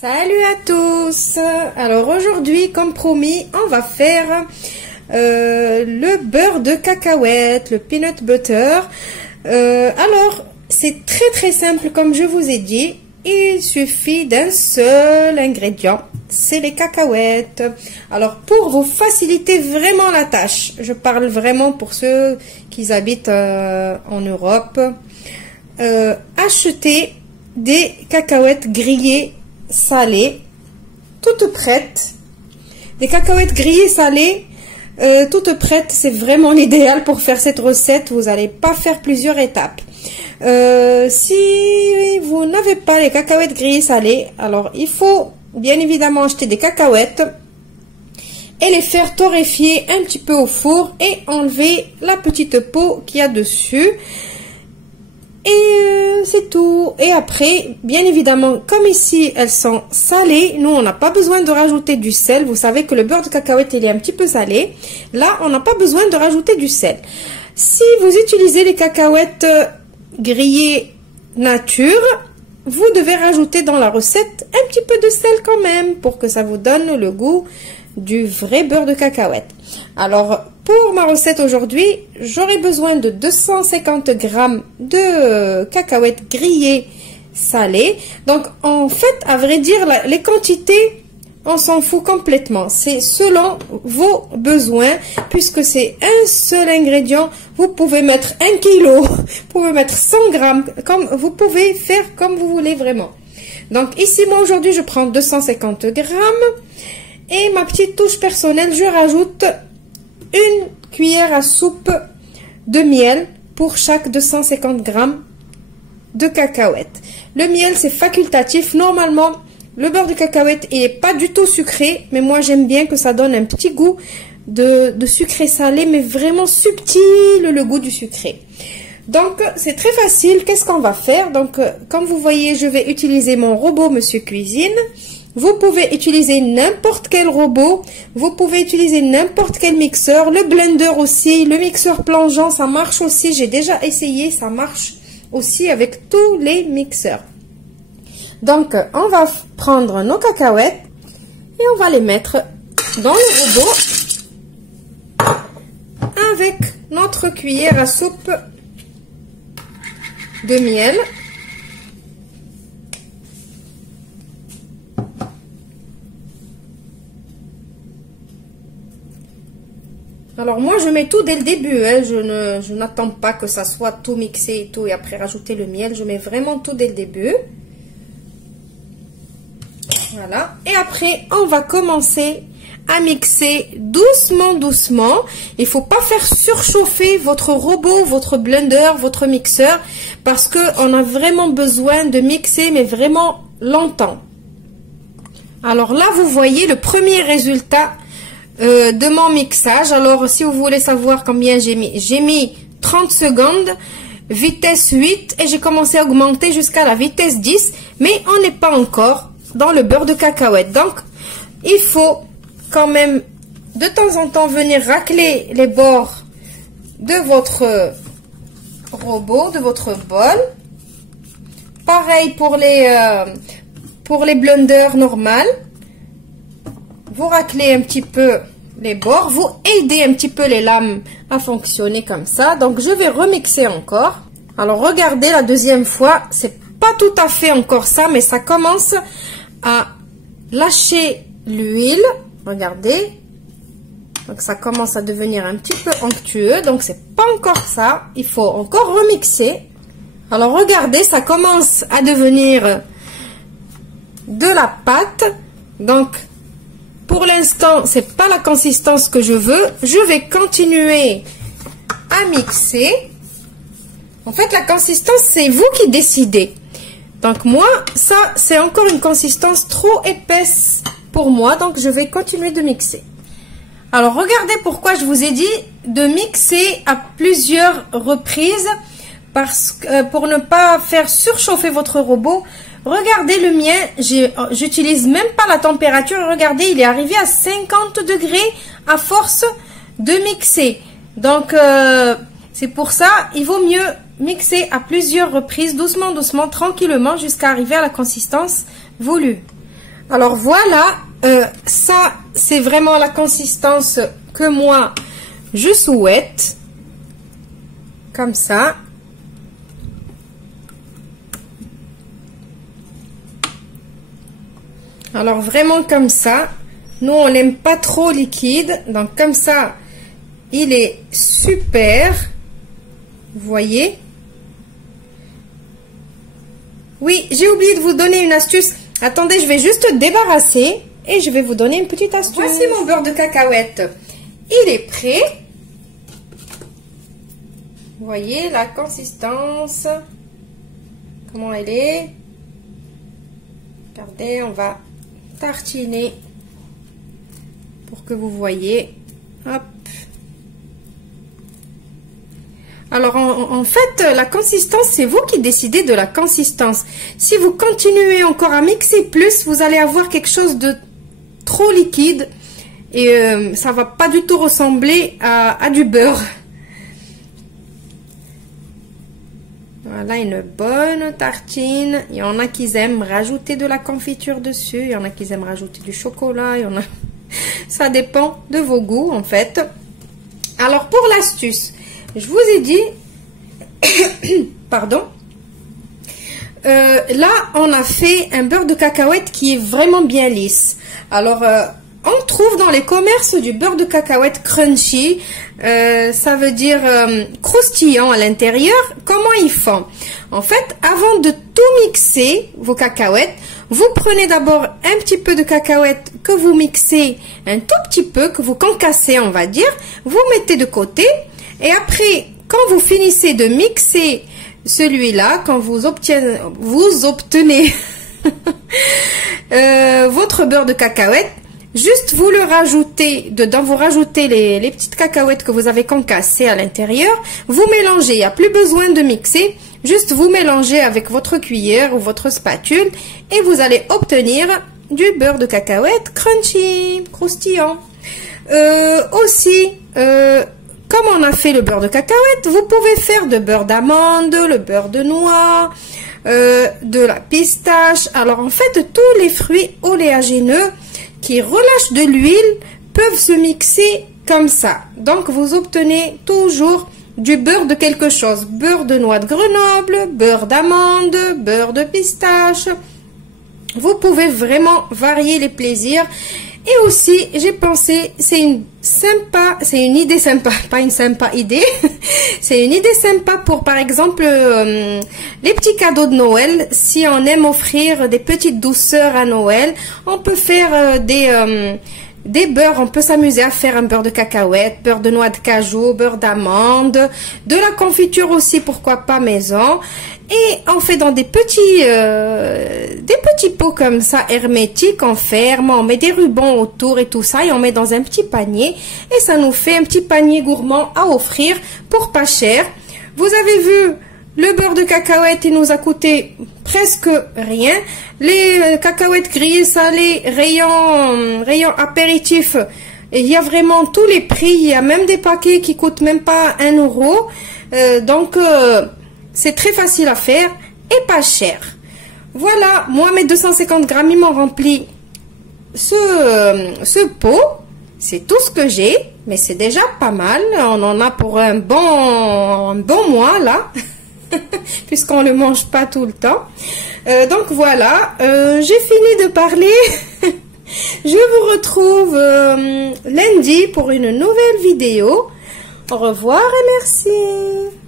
Salut à tous. Alors aujourd'hui, comme promis, on va faire le beurre de cacahuète, le peanut butter. Alors c'est très simple, comme je vous ai dit. Il suffit d'un seul ingrédient, c'est les cacahuètes. Alors pour vous faciliter vraiment la tâche, je parle vraiment pour ceux qui habitent en Europe, achetez des cacahuètes grillées salées, toutes prêtes. Des cacahuètes grillées salées, toutes prêtes, c'est vraiment l'idéal pour faire cette recette. Vous n'allez pas faire plusieurs étapes. Si vous n'avez pas les cacahuètes grillées salées, alors il faut bien évidemment acheter des cacahuètes et les faire torréfier un petit peu au four et enlever la petite peau qu'il y a dessus. Et c'est tout. Et après, bien évidemment, comme ici elles sont salées, nous on n'a pas besoin de rajouter du sel. Vous savez que le beurre de cacahuète il est un petit peu salé. Là, on n'a pas besoin de rajouter du sel. Si vous utilisez les cacahuètes grillées nature, vous devez rajouter dans la recette un petit peu de sel quand même pour que ça vous donne le goût du vrai beurre de cacahuète. Alors pour ma recette aujourd'hui, j'aurai besoin de 250 g de cacahuètes grillées salées. Donc en fait, à vrai dire, les quantités, on s'en fout complètement. C'est selon vos besoins, puisque c'est un seul ingrédient. Vous pouvez mettre 1 kg, vous pouvez mettre 100 g, comme vous pouvez faire comme vous voulez vraiment. Donc ici, moi aujourd'hui, je prends 250 g. Et ma petite touche personnelle, je rajoute une cuillère à soupe de miel pour chaque 250 g de cacahuètes. Le miel, c'est facultatif. Normalement, le beurre de cacahuète, il n'est pas du tout sucré, mais moi, j'aime bien que ça donne un petit goût de sucré salé, mais vraiment subtil, le goût du sucré. Donc, c'est très facile. Qu'est-ce qu'on va faire? Donc, comme vous voyez, je vais utiliser mon robot Monsieur Cuisine. Vous pouvez utiliser n'importe quel robot, vous pouvez utiliser n'importe quel mixeur, le blender aussi, le mixeur plongeant, ça marche aussi, j'ai déjà essayé, ça marche aussi avec tous les mixeurs. Donc, on va prendre nos cacahuètes et on va les mettre dans le robot avec notre cuillère à soupe de miel. Alors moi je mets tout dès le début, hein. Je n'attends pas que ça soit tout mixé et tout et après rajouter le miel, je mets vraiment tout dès le début. Voilà, et après on va commencer à mixer doucement. Il faut pas faire surchauffer votre robot, votre blender, votre mixeur, parce que on a vraiment besoin de mixer, mais vraiment longtemps. Alors là vous voyez le premier résultat de mon mixage. Alors si vous voulez savoir combien j'ai mis 30 secondes, vitesse 8, et j'ai commencé à augmenter jusqu'à la vitesse 10, mais on n'est pas encore dans le beurre de cacahuète. Donc il faut quand même de temps en temps venir racler les bords de votre robot, de votre bol. Pareil pour les blenders normales. Vous raclez un petit peu les bords, vous aidez un petit peu les lames à fonctionner comme ça. Donc je vais remixer encore. Alors regardez, la deuxième fois, c'est pas tout à fait encore ça, mais ça commence à lâcher l'huile. Regardez. Donc ça commence à devenir un petit peu onctueux. Donc c'est pas encore ça. Il faut encore remixer. Alors regardez, ça commence à devenir de la pâte. Donc pour l'instant, c'est pas la consistance que je veux. Je vais continuer à mixer. En fait, la consistance, c'est vous qui décidez. Donc moi, ça, c'est encore une consistance trop épaisse pour moi. Donc je vais continuer de mixer. Alors regardez pourquoi je vous ai dit de mixer à plusieurs reprises. Parce que pour ne pas faire surchauffer votre robot. Regardez le mien, j'utilise même pas la température. Regardez, il est arrivé à 50 degrés à force de mixer. Donc, c'est pour ça, il vaut mieux mixer à plusieurs reprises, doucement, tranquillement, jusqu'à arriver à la consistance voulue. Alors voilà, ça c'est vraiment la consistance que moi je souhaite. Comme ça. Alors vraiment comme ça. Nous on n'aime pas trop liquide. Donc comme ça, il est super. Vous voyez? Oui, j'ai oublié de vous donner une astuce. Attendez, je vais juste débarrasser et je vais vous donner une petite astuce. Voici mon beurre de cacahuète. Il est prêt. Vous voyez la consistance, comment elle est. Regardez, on va tartiner pour que vous voyez. Hop. Alors, en fait, la consistance, c'est vous qui décidez de la consistance. Si vous continuez encore à mixer plus, vous allez avoir quelque chose de trop liquide et ça va pas du tout ressembler à du beurre. Voilà, une bonne tartine. Il y en a qui aiment rajouter de la confiture dessus. Il y en a qui aiment rajouter du chocolat. Il y en a... Ça dépend de vos goûts, en fait. Alors, pour l'astuce, je vous ai dit... Pardon. Là, on a fait un beurre de cacahuète qui est vraiment bien lisse. Alors... on trouve dans les commerces du beurre de cacahuète crunchy, ça veut dire croustillant à l'intérieur. Comment ils font? En fait, avant de tout mixer, vos cacahuètes, vous prenez d'abord un petit peu de cacahuètes que vous mixez un tout petit peu, que vous concassez, on va dire, vous mettez de côté, et après, quand vous finissez de mixer celui-là, quand vous obtenez votre beurre de cacahuète, juste vous le rajoutez dedans, vous rajoutez les petites cacahuètes que vous avez concassées à l'intérieur, vous mélangez, il n'y a plus besoin de mixer, juste vous mélangez avec votre cuillère ou votre spatule et vous allez obtenir du beurre de cacahuète crunchy, croustillant. Aussi, comme on a fait le beurre de cacahuète, vous pouvez faire de beurre d'amande, le beurre de noix, de la pistache. Alors en fait, tous les fruits oléagineux qui relâchent de l'huile peuvent se mixer comme ça. Donc vous obtenez toujours du beurre de quelque chose. Beurre de noix de Grenoble, beurre d'amande, beurre de pistache. Vous pouvez vraiment varier les plaisirs. Et aussi, j'ai pensé, c'est une idée sympa, pas une sympa idée. C'est une idée sympa pour, par exemple, les petits cadeaux de Noël. Si on aime offrir des petites douceurs à Noël, on peut faire des beurres. On peut s'amuser à faire un beurre de cacahuète, beurre de noix de cajou, beurre d'amande, de la confiture aussi, pourquoi pas maison. Et on fait dans des petits pots comme ça, hermétiques, on ferme, on met des rubans autour et tout ça, et on met dans un petit panier. Et ça nous fait un petit panier gourmand à offrir pour pas cher. Vous avez vu, le beurre de cacahuète, il nous a coûté presque rien. Les cacahuètes grillées salées, rayon apéritif, il y a vraiment tous les prix. Il y a même des paquets qui coûtent même pas 1 euro. Donc... c'est très facile à faire et pas cher. Voilà, moi mes 250 grammes, ils m'ont rempli ce pot. C'est tout ce que j'ai, mais c'est déjà pas mal. On en a pour un bon mois là, puisqu'on le mange pas tout le temps. Donc voilà, j'ai fini de parler. Je vous retrouve lundi pour une nouvelle vidéo. Au revoir et merci.